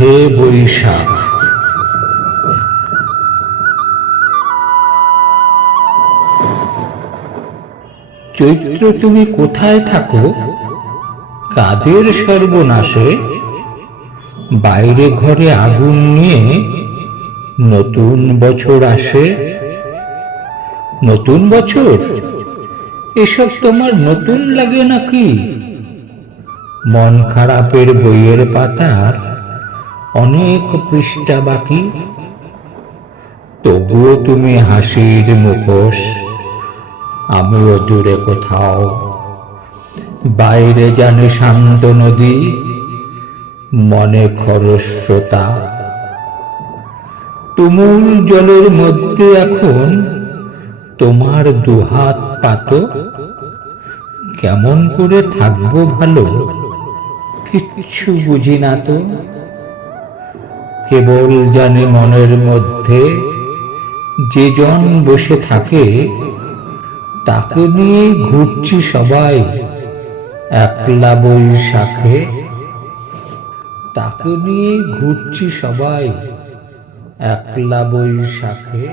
হে বৈশাখ। চৈত্র, তুমি কোথায় থাকো? কাদের সর্বনাশে? বাইরে ঘরে আগুন নিয়ে নতুন বছর আসে। নতুন বছর? এসব তোমার নতুন লাগে নাকি? মন খারাপের বইয়ের পাতার অনেক পৃষ্ঠা বাকি। তবুও তুমি হাসির মুখোশ, আমিও দূরে কোথাও। বাইরে জানে শান্ত নদী, মনে খরস্রোতা তুমুল জলের মধ্যে এখন তোমার দুহাত পাত। কেমন করে থাকব ভালো, কিচ্ছু বুঝি না তো। কেবল জানে মনের মধ্যে, যে জন বসে থাকে, তাকে নিয়ে ঘুরছি সবাই, একলা বৈশাখে। তাকে নিয়ে ঘুরছি সবাই, একলা বৈশাখে।